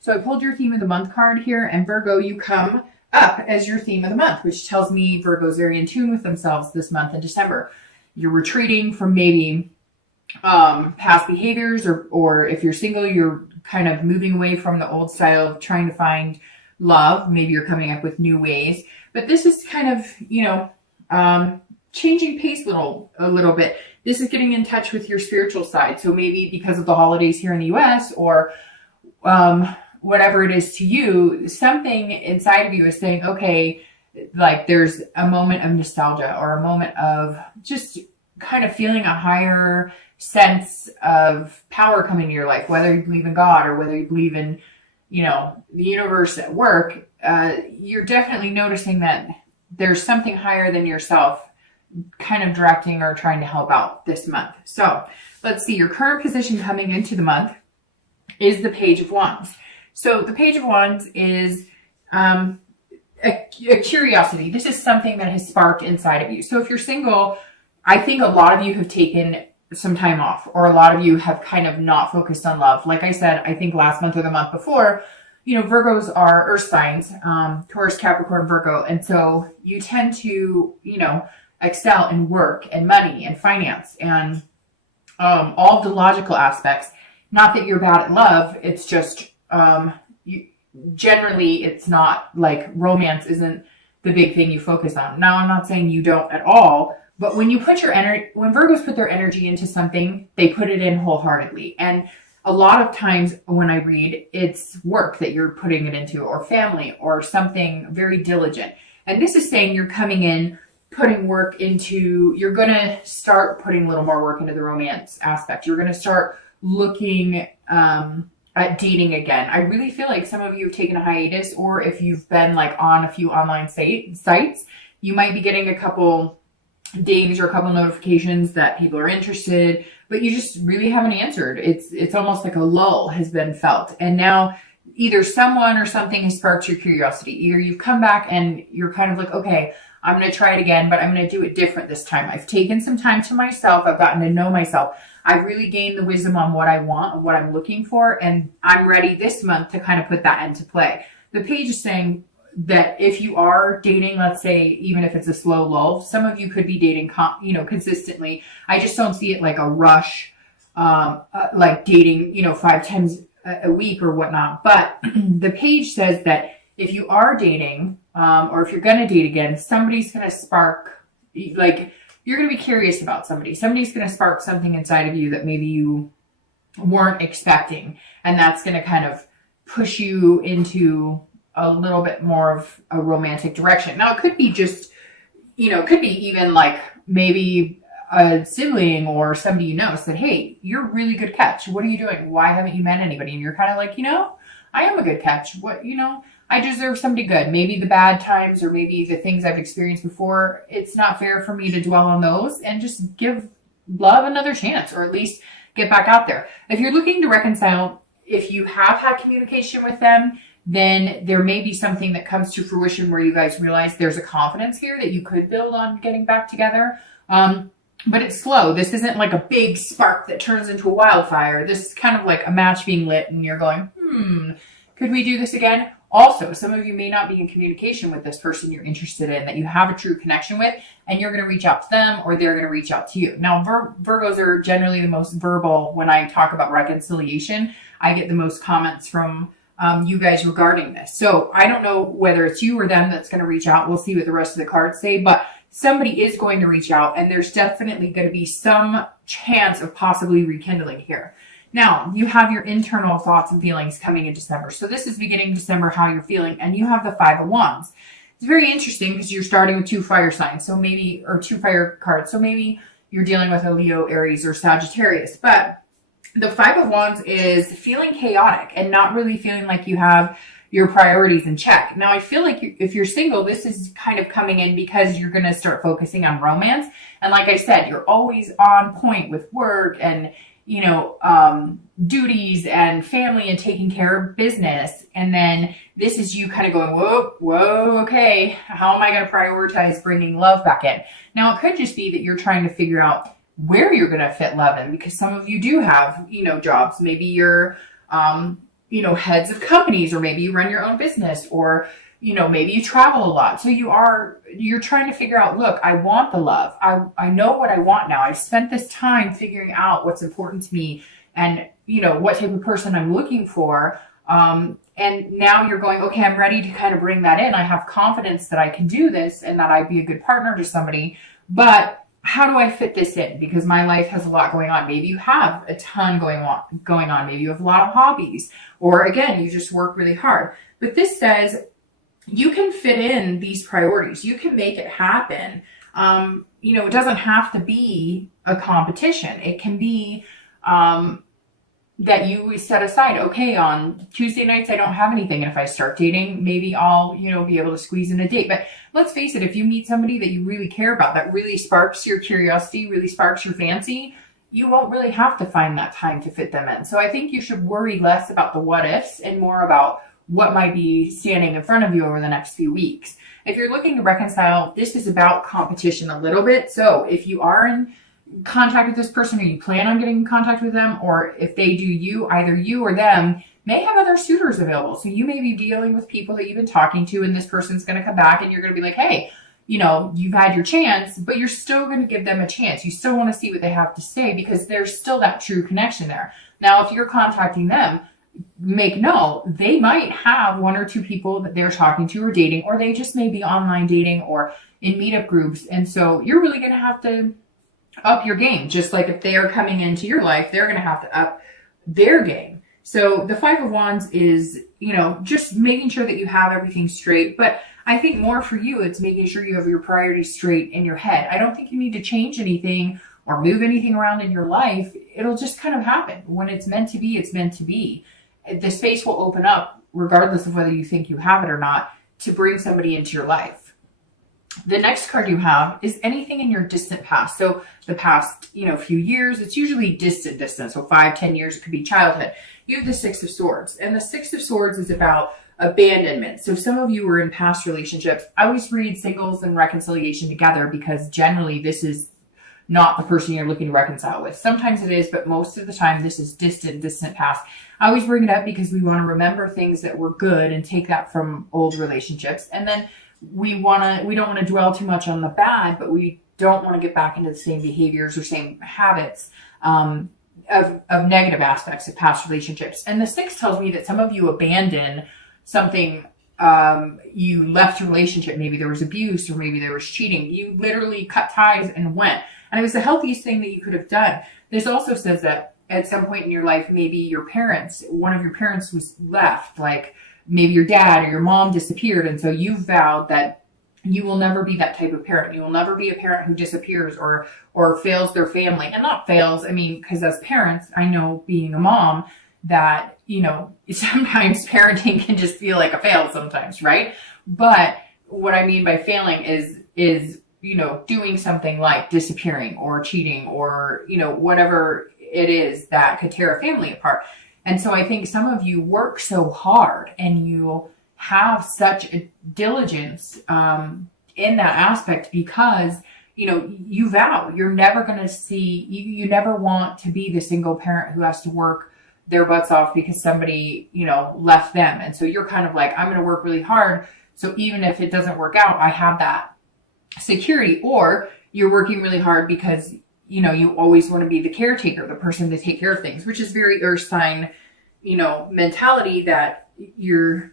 So I pulled your theme of the month card here, and Virgo, you come up as your theme of the month, which tells me Virgo's very in tune with themselves this month in December. You're retreating from maybe past behaviors, or if you're single, you're kind of moving away from the old style of trying to find love. Maybe you're coming up with new ways, but this is kind of, changing pace a little bit. This is getting in touch with your spiritual side. So maybe because of the holidays here in the US, or whatever it is to you, something inside of you is saying, okay, like there's a moment of nostalgia, or a moment of just kind of feeling a higher sense of power coming to your life, whether you believe in God or whether you believe in, the universe at work. You're definitely noticing that there's something higher than yourself kind of directing or trying to help out this month. So let's see, your current position coming into the month is the Page of Wands. So the Page of Wands is a curiosity. This is something that has sparked inside of you. So if you're single, I think a lot of you have taken some time off, or a lot of you have kind of not focused on love. Like I said, I think last month or the month before, Virgos are earth signs, Taurus, Capricorn, Virgo. And so you tend to, excel in work and money and finance and all of the logical aspects. Not that you're bad at love. It's just generally it's not like romance isn't the big thing you focus on. Now, I'm not saying you don't at all, but when you put when Virgos put their energy into something, they put it in wholeheartedly. And a lot of times when I read, it's work that you're putting it into, or family, or something very diligent. And this is saying you're coming in, putting work into, you're going to start putting a little more work into the romance aspect. You're going to start looking at dating again. I really feel like some of you have taken a hiatus, or if you've been like on a few online sites, you might be getting a couple dings or a couple notifications that people are interested, but you just really haven't answered. It's almost like a lull has been felt. And now either someone or something has sparked your curiosity. Either you've come back and you're kind of like, okay, I'm going to try it again, but I'm going to do it different this time. I've taken some time to myself. I've gotten to know myself. I've really gained the wisdom on what I want and what I'm looking for. And I'm ready this month to kind of put that into play. The page is saying that if you are dating, let's say, even if it's a slow lull, some of you could be dating, consistently. I just don't see it like a rush, like dating, 5 times a week or whatnot. But the page says that if you are dating, or if you're going to date again, somebody's going to spark, like, you're going to be curious about somebody. Somebody's going to spark something inside of you that maybe you weren't expecting. And that's going to kind of push you into a little bit more of a romantic direction. Now, it could be just, it could be even like maybe a sibling or somebody said, hey, you're a really good catch. What are you doing? Why haven't you met anybody? And you're kind of like, I am a good catch. What, I deserve somebody good. Maybe the bad times, or maybe the things I've experienced before, it's not fair for me to dwell on those, and just give love another chance, or at least get back out there. If you're looking to reconcile, if you have had communication with them, then there may be something that comes to fruition where you guys realize there's a confidence here that you could build on getting back together. But it's slow. This isn't like a big spark that turns into a wildfire. This is kind of like a match being lit and you're going, could we do this again? Also, some of you may not be in communication with this person you're interested in, that you have a true connection with, and you're going to reach out to them, or they're going to reach out to you. Now, Virgos are generally the most verbal. When I talk about reconciliation, I get the most comments from you guys regarding this. So I don't know whether it's you or them that's going to reach out. We'll see what the rest of the cards say, but somebody is going to reach out, and there's definitely going to be some chance of possibly rekindling here. Now, you have your internal thoughts and feelings coming in December. So this is beginning December, how you're feeling, and you have the 5 of Wands. It's very interesting because you're starting with 2 fire signs, so maybe, or 2 fire cards. So maybe you're dealing with a Leo, Aries, or Sagittarius. But the 5 of Wands is feeling chaotic and not really feeling like you have your priorities in check. Now, I feel like if you're single, this is kind of coming in because you're going to start focusing on romance. And like I said, you're always on point with work and duties and family and taking care of business. And then this is you kind of going, whoa, okay, how am I going to prioritize bringing love back in? Now, it could just be that you're trying to figure out where you're going to fit love in, because some of you do have, jobs. Maybe you're, heads of companies, or maybe you run your own business, or, maybe you travel a lot. So you're trying to figure out, look, I want the love. I know what I want now. I've spent this time figuring out what's important to me and, what type of person I'm looking for. And now you're going, okay, I'm ready to kind of bring that in. I have confidence that I can do this and that I'd be a good partner to somebody, but how do I fit this in? Because my life has a lot going on. Maybe you have a ton going on. Maybe you have a lot of hobbies, or again, you just work really hard. But this says you can fit in these priorities. You can make it happen. It doesn't have to be a competition. It can be, that you set aside, okay, on Tuesday nights, I don't have anything. And if I start dating, maybe I'll, be able to squeeze in a date. But let's face it, if you meet somebody that you really care about, that really sparks your curiosity, really sparks your fancy, you won't really have to find that time to fit them in. So I think you should worry less about the what ifs and more about what might be standing in front of you over the next few weeks. If you're looking to reconcile, this is about competition a little bit. So if you are in contact with this person, or you plan on getting in contact with them, or if they do you, either you or them may have other suitors available. So you may be dealing with people that you've been talking to, and this person's going to come back and you're going to be like, hey, you've had your chance, but you're still going to give them a chance. You still want to see what they have to say because there's still that true connection there. Now, if you're contacting them, make note, they might have one or two people that they're talking to or dating, or they just may be online dating or in meetup groups. And so you're really going to have to up your game. Just like if they are coming into your life, they're going to have to up their game. So the Five of Wands is, just making sure that you have everything straight. But I think more for you, it's making sure you have your priorities straight in your head. I don't think you need to change anything or move anything around in your life. It'll just kind of happen. When it's meant to be, it's meant to be. The space will open up, regardless of whether you think you have it or not, to bring somebody into your life. The next card you have is anything in your distant past. So the past, few years, it's usually distant. So 5-10 years, it could be childhood. You have the Six of Swords, and the Six of Swords is about abandonment. So some of you were in past relationships. I always read singles and reconciliation together because generally this is not the person you're looking to reconcile with. Sometimes it is, but most of the time this is distant past. I always bring it up because we want to remember things that were good and take that from old relationships. And then we don't want to dwell too much on the bad, but we don't want to get back into the same behaviors or same habits of negative aspects of past relationships. And the Six tells me that some of you abandon something. You left a relationship. Maybe there was abuse, or maybe there was cheating. You literally cut ties and went. And it was the healthiest thing that you could have done. This also says that at some point in your life, maybe one of your parents was left, like maybe your dad or your mom disappeared. And so you vowed that you will never be that type of parent. You will never be a parent who disappears or fails their family. And not fails, because as parents, I know being a mom that, sometimes parenting can just feel like a fail sometimes, right? But what I mean by failing is doing something like disappearing or cheating or, whatever it is that could tear a family apart. And so I think some of you work so hard and you have such a diligence in that aspect because, you vow you're never going to see, you never want to be the single parent who has to work their butts off because somebody, left them. And so you're kind of like, I'm going to work really hard. So even if it doesn't work out, I have that security. Or you're working really hard because you always want to be the caretaker, the person to take care of things, which is very earth sign, mentality that you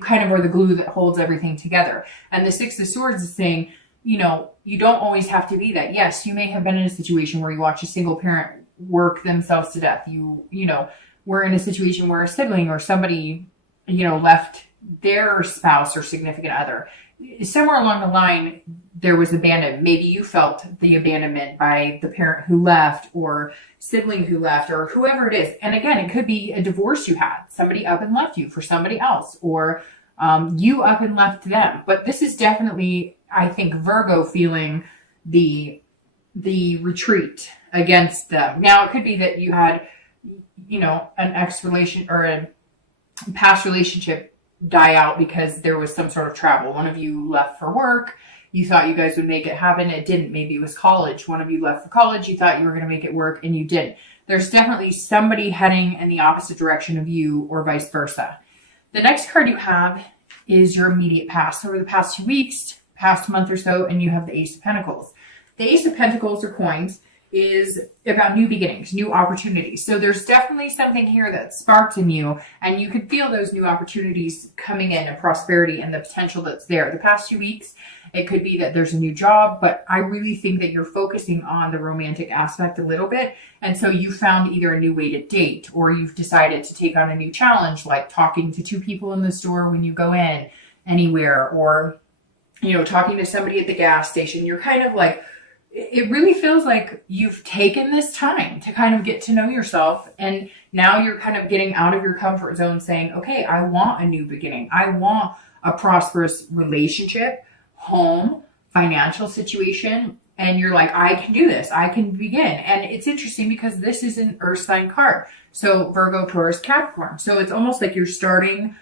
kind of are the glue that holds everything together. And the Six of Swords is saying, you don't always have to be that. Yes, you may have been in a situation where you watch a single parent work themselves to death. You were in a situation where a sibling or somebody, left their spouse or significant other. Somewhere along the line, there was abandonment. Maybe you felt the abandonment by the parent who left or sibling who left or whoever it is. And again, it could be a divorce you had. Somebody up and left you for somebody else, or you up and left them. But this is definitely, I think, Virgo feeling the retreat against them. Now, it could be that you had, an ex-relation or a past relationship die out because there was some sort of travel. One of you left for work. You thought you guys would make it happen. It didn't. Maybe it was college. One of you left for college. You thought you were going to make it work and you didn't. there's definitely somebody heading in the opposite direction of you or vice versa. The next card you have is your immediate past. Over the past 2 weeks, past month or so, and you have the Ace of Pentacles. The Ace of Pentacles or coins is about new beginnings, new opportunities. So there's definitely something here that sparked in you, and you could feel those new opportunities coming in and prosperity and the potential that's there. The past 2 weeks, it could be that there's a new job, but I really think that you're focusing on the romantic aspect a little bit. And so you found either a new way to date, or you've decided to take on a new challenge, like talking to 2 people in the store when you go in anywhere, or, you know, talking to somebody at the gas station. You're kind of like, it really feels like you've taken this time to kind of get to know yourself. And now you're kind of getting out of your comfort zone saying, okay, I want a new beginning. I want a prosperous relationship, home, financial situation. And you're like, I can do this. I can begin. And it's interesting because this is an earth sign card. So Virgo, Taurus, Capricorn. So it's almost like you're starting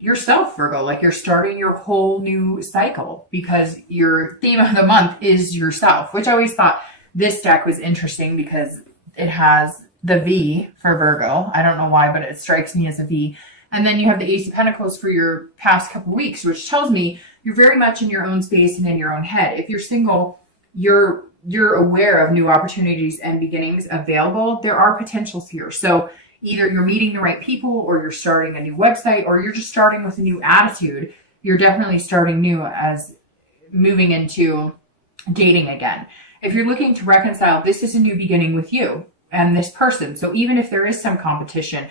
yourself, Virgo, like you're starting your whole new cycle, because your theme of the month is yourself, which I always thought this deck was interesting because it has the V for Virgo. I don't know why, but it strikes me as a V. And then you have the Ace of Pentacles for your past couple weeks, which tells me you're very much in your own space and in your own head. If you're single, you're aware of new opportunities and beginnings available. There are potentials here. So either you're meeting the right people, or you're starting a new website, or you're just starting with a new attitude. You're definitely starting new as moving into dating again. If you're looking to reconcile, this is a new beginning with you and this person. So even if there is some competition,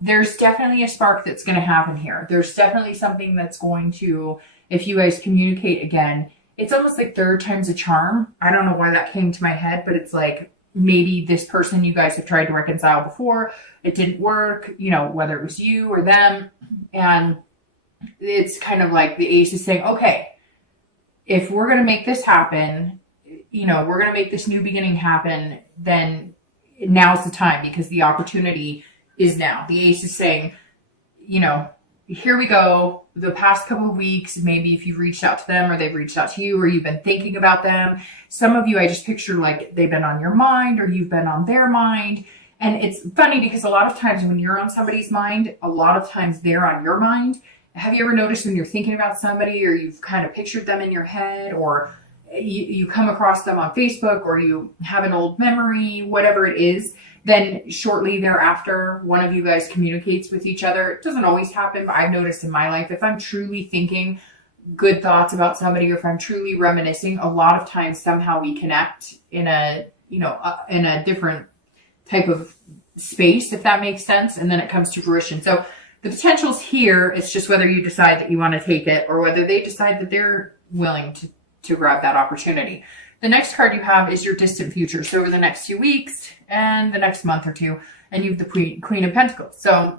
there's definitely a spark that's going to happen here. There's definitely something that's going to, if you guys communicate again, it's almost like third time's a charm. I don't know why that came to my head, but it's like, maybe this person you guys have tried to reconcile before, it didn't work, you know, whether it was you or them. And it's kind of like the Ace is saying, okay, if we're going to make this happen, you know, we're going to make this new beginning happen, then now's the time, because the opportunity is now. The Ace is saying, you know, here we go. The past couple of weeks, maybe if you've reached out to them or they've reached out to you, or you've been thinking about them. Some of you, I just picture like they've been on your mind, or you've been on their mind. And it's funny because a lot of times when you're on somebody's mind, a lot of times they're on your mind. Have you ever noticed when you're thinking about somebody, or you've kind of pictured them in your head, or you come across them on Facebook, or you have an old memory, whatever it is, then shortly thereafter, one of you guys communicates with each other. It doesn't always happen, but I've noticed in my life, if I'm truly thinking good thoughts about somebody, or if I'm truly reminiscing, a lot of times somehow we connect in a, you know, in a different type of space, if that makes sense. And then it comes to fruition. So the potential's here. It's just whether you decide that you want to take it, or whether they decide that they're willing to grab that opportunity. The next card you have is your distant future. So over the next few weeks and the next month or two, and you have the Queen of Pentacles. So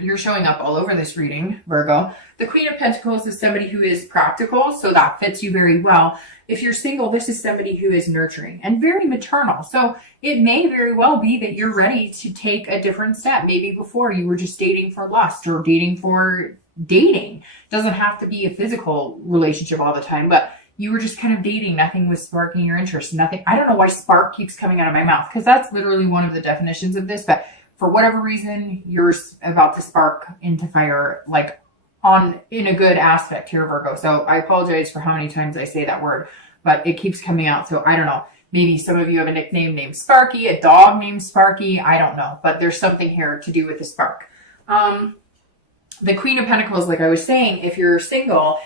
you're showing up all over this reading, Virgo. The Queen of Pentacles is somebody who is practical, so that fits you very well. If you're single, this is somebody who is nurturing and very maternal. So it may very well be that you're ready to take a different step. Maybe before you were just dating for lust, or dating for dating. It doesn't have to be a physical relationship all the time, but you were just kind of dating. Nothing was sparking your interest. Nothing. I don't know why spark keeps coming out of my mouth, because that's literally one of the definitions of this. But for whatever reason, you're about to spark into fire, like in a good aspect here, Virgo. So I apologize for how many times I say that word, but it keeps coming out. So I don't know. Maybe some of you have a nickname named Sparky, a dog named Sparky. I don't know, but there's something here to do with the spark. The Queen of Pentacles, like I was saying, if you're single,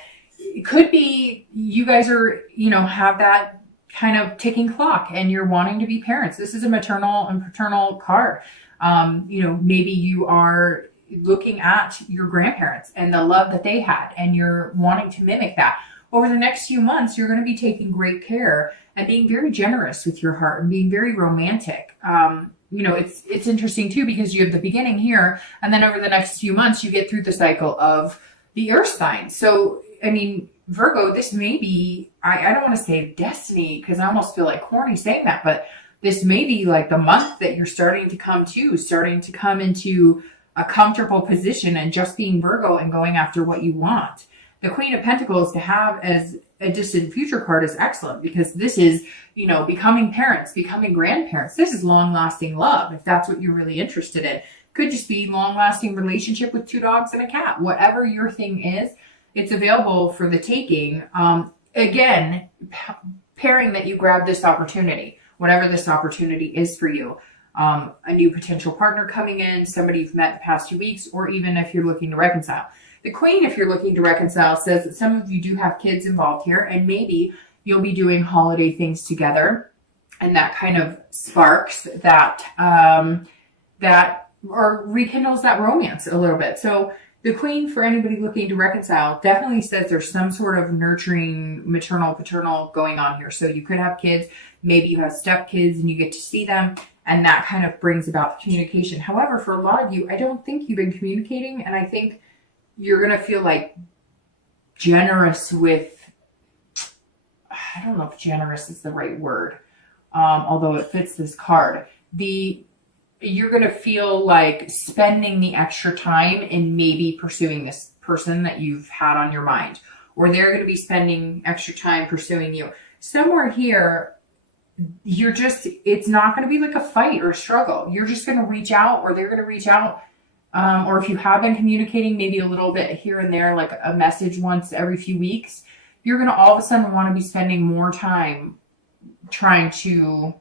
it could be you guys are, you know, have that kind of ticking clock and you're wanting to be parents. This is a maternal and paternal card. You know, maybe you are looking at your grandparents and the love that they had, and you're wanting to mimic that. Over the next few months, you're going to be taking great care and being very generous with your heart and being very romantic. You know, it's interesting too, because you have the beginning here, and then over the next few months, you get through the cycle of the earth signs. So, I mean, Virgo, this may be, I don't want to say destiny, because I almost feel like corny saying that, but this may be like the month that you're starting to come into a comfortable position and just being Virgo and going after what you want. The Queen of Pentacles to have as a distant future card is excellent because this is, you know, becoming parents, becoming grandparents. This is long-lasting love, if that's what you're really interested in. Could just be long-lasting relationship with 2 dogs and a cat. Whatever your thing is, it's available for the taking. Again, pairing that you grab this opportunity, whatever this opportunity is for you. A new potential partner coming in, somebody you've met the past 2 weeks, or even if you're looking to reconcile. The Queen, if you're looking to reconcile, says that some of you do have kids involved here, and maybe you'll be doing holiday things together, and that kind of sparks that, or rekindles that romance a little bit. So the Queen, for anybody looking to reconcile, definitely says there's some sort of nurturing, maternal, paternal going on here. So you could have kids, maybe you have stepkids and you get to see them, and that kind of brings about communication. However, for a lot of you, I don't think you've been communicating, and I think you're going to feel like generous with, I don't know if generous is the right word, although it fits this card. You're going to feel like spending the extra time in maybe pursuing this person that you've had on your mind, or they're going to be spending extra time pursuing you. Somewhere here, it's not going to be like a fight or a struggle. You're just going to reach out, or they're going to reach out. Or if you have been communicating maybe a little bit here and there, like a message once every few weeks, you're going to all of a sudden want to be spending more time trying to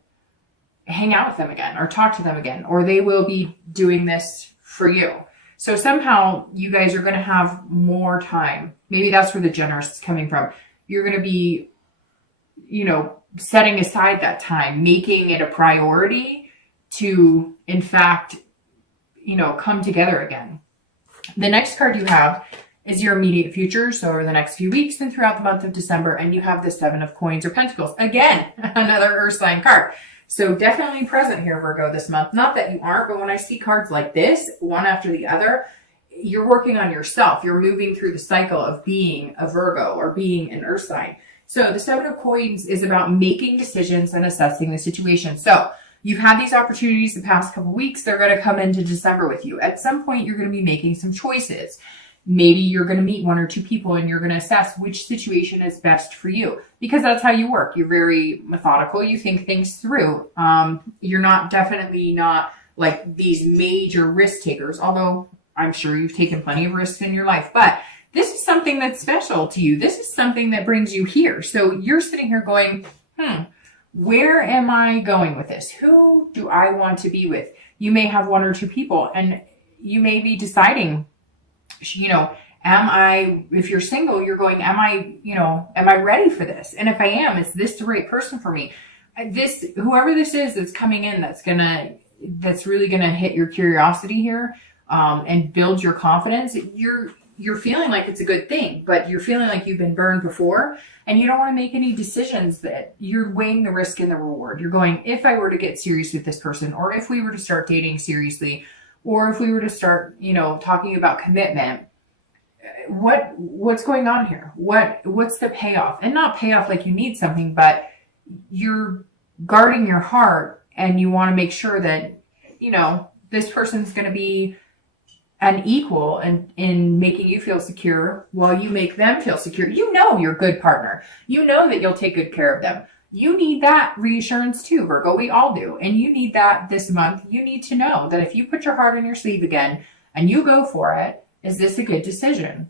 hang out with them again or talk to them again, or they will be doing this for you. So somehow you guys are going to have more time. Maybe that's where the generous is coming from. You're going to be, you know, setting aside that time, making it a priority to, in fact, you know, come together again. The next card you have is your immediate future. So over the next few weeks and throughout the month of December, and you have the 7 of Coins or Pentacles. Again, another earth sign card. So definitely present here, Virgo, this month. Not that you aren't, but when I see cards like this, one after the other, you're working on yourself. You're moving through the cycle of being a Virgo or being an earth sign. So the 7 of Coins is about making decisions and assessing the situation. So you've had these opportunities the past couple weeks. They're going to come into December with you. At some point, you're going to be making some choices. Maybe you're going to meet 1 or 2 people and you're going to assess which situation is best for you, because that's how you work. You're very methodical. You think things through. You're definitely not like these major risk takers, although I'm sure you've taken plenty of risks in your life, but this is something that's special to you. This is something that brings you here. So you're sitting here going, where am I going with this? Who do I want to be with? You may have 1 or 2 people, and you may be deciding, you know, if you're single, you're going, am I ready for this? And if I am, is this the right person for me? Whoever this is that's coming in, that's really going to hit your curiosity here, and build your confidence. You're feeling like it's a good thing, but you're feeling like you've been burned before, and you don't want to make any decisions that you're weighing the risk and the reward. You're going, if I were to get serious with this person, or if we were to start dating seriously, or if we were to start, you know, talking about commitment, what's going on here? What's the payoff? And not payoff like you need something, but you're guarding your heart, and you want to make sure that, you know, this person's going to be an equal in making you feel secure while you make them feel secure. You know you're a good partner. You know that you'll take good care of them. You need that reassurance too, Virgo. We all do. And you need that this month. You need to know that if you put your heart on your sleeve again and you go for it, is this a good decision?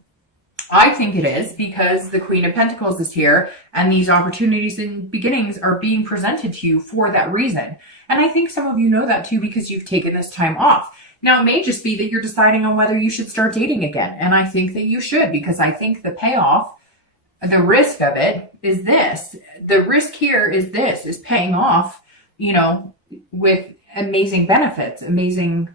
I think it is, because the Queen of Pentacles is here, and these opportunities and beginnings are being presented to you for that reason. And I think some of you know that too, because you've taken this time off. Now, it may just be that you're deciding on whether you should start dating again. And I think that you should, because I think the payoff, the risk of it is this. The risk here is paying off, you know, with amazing benefits, amazing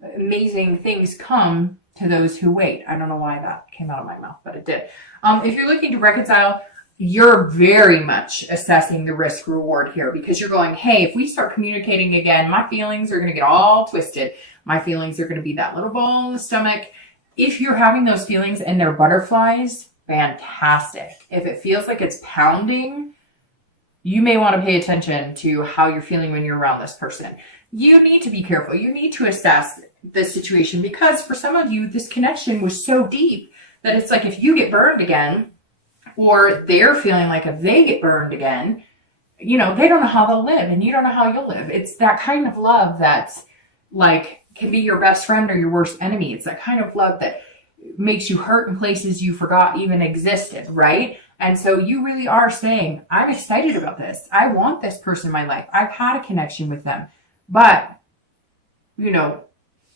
things come to those who wait. I don't know why that came out of my mouth, but it did. If you're looking to reconcile, you're very much assessing the risk reward here, because you're going, hey, if we start communicating again, my feelings are going to get all twisted. My feelings are going to be that little ball in the stomach. If you're having those feelings and they're butterflies, fantastic. If it feels like it's pounding, you may want to pay attention to how you're feeling when you're around this person. You need to be careful. You need to assess the situation, because for some of you, this connection was so deep that it's like if you get burned again, or they're feeling like if they get burned again, you know, they don't know how they'll live and you don't know how you'll live. It's that kind of love that's like can be your best friend or your worst enemy. It's that kind of love that makes you hurt in places you forgot even existed, right? And so you really are saying, I'm excited about this. I want this person in my life. I've had a connection with them. But, you know,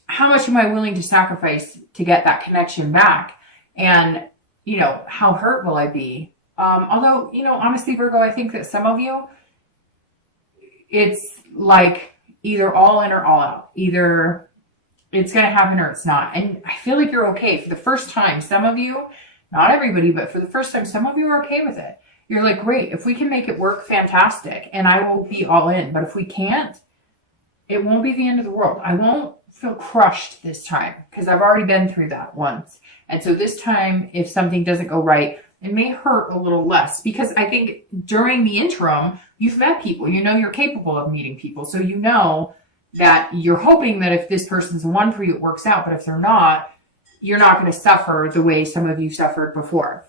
how much am I willing to sacrifice to get that connection back? And, you know, how hurt will I be? Although, you know, honestly, Virgo, I think that some of you, it's like either all in or all out. Either it's going to happen or it's not. And I feel like you're okay. For the first time, some of you, not everybody, but for the first time, some of you are okay with it. You're like, great, if we can make it work, fantastic. And I will be all in. But if we can't, it won't be the end of the world. I won't feel crushed this time because I've already been through that once. And so this time, if something doesn't go right, it may hurt a little less because I think during the interim, you've met people. You know you're capable of meeting people. So you know that you're hoping that if this person's the one for you, it works out. But if they're not, you're not going to suffer the way some of you suffered before.